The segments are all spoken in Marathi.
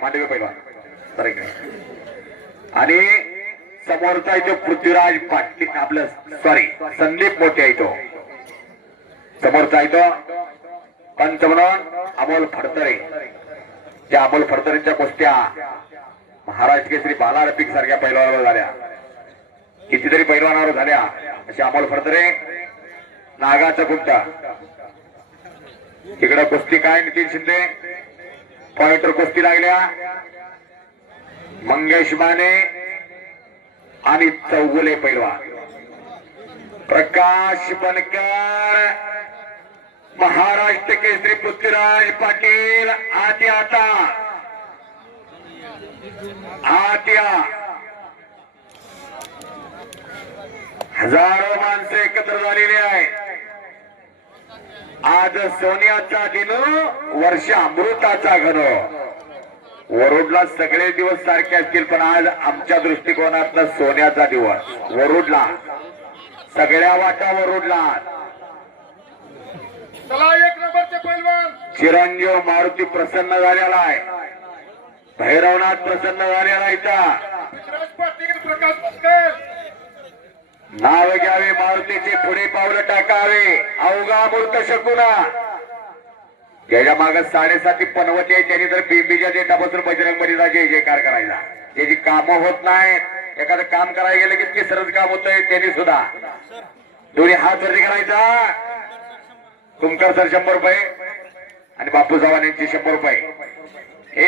मांडवे पैलवान आणि समोरचा आहे तो पृथ्वीराज पाटील आपलं सॉरी संदीप मोठे येतो तो समोरचा येतो तो पंच म्हणून अमोल फडतरे. त्या अमोल फडतरेंच्या कुस्त्या महाराज केसरी बाला रपिक सारख्या पैलवानावर झाल्या. कितीतरी पैलवानावर झाल्या. असे अमोल फडतरे नागाचा गुंटा इकडं कुस्ती काय नितीन शिंदे? पवित्र कुस्ती लागल्या. मंगेश माने आणि चौगुले पैलवान. प्रकाश बनकर महाराष्ट्र केसरी पृथ्वीराज पाटील आती आता. आत्या. हजारो माणसे एकत्र झालेली आहे आज सोन्याचा दिन वर्ष अमृताचा घन वरुडला सगळे दिवस सारखे असतील पण आज आमच्या दृष्टिकोनातनं सोन्याचा दिवस. वरुडला. सगळ्या वाटा वरुडला. चला एक नंबरचे पैलवान. चिरंजीव मारुती प्रसन्न झालेला आहे. भैरवनाथ प्रसन्न झालेला आहे पाटील प्रकाश. नाव घ्यावे मारुतीचे पुढे पावलं टाकावे. अवघा मूर्त शकुना. त्याच्या माग साडेसाती पनवती आहे त्यांनी तर बिंबीच्या देठापासून बजरंगबलीचा जय जयकार करायचा त्याची कामं होत नाहीत. एखादं काम करायला गेलं की तिसरंच काम होतंय त्यांनी सुद्धा. दोन्ही हात वरती करायचा. तुमकर सर शंभर रुपये आणि बापू चव्हाण यांचे शंभर रुपये.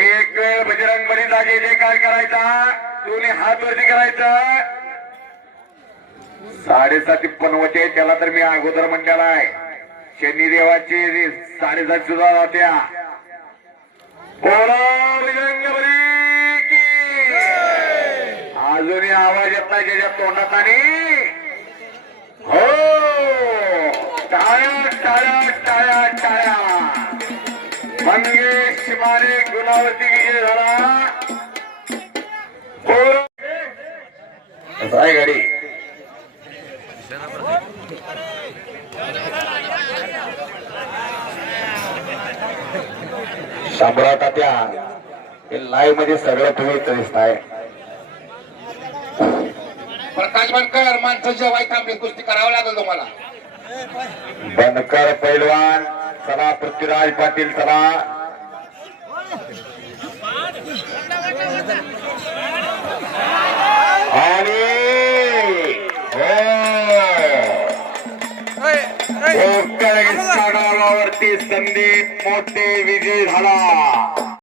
एक वेळ बजरंगबलीचा जय जयकार करायचा. दोन्ही हात वरती करायचं. साडेसाती पनवती आहे त्याला तर मी अगोदर म्हणलेला आहे. शनिदेवाची साडेसात सुद्धा जात्या. अजूनही आवाज येत नाही त्याच्या तोंडात आणि? हो. टाळ्या टाळ्या टाळ्या टाळ्या. मंगेश माने गुणावती विजय झाला. गाडी सम्राट त्या लाईव्हमध्ये सगळं तुम्ही दिसताय. प्रकाश बनकर माणसाच्या वाईट थांबली कुस्ती करावं लागेल तुम्हाला. बनकर पैलवान चला पृथ्वीराज पाटील चला संदीप मोठे विजय झाला.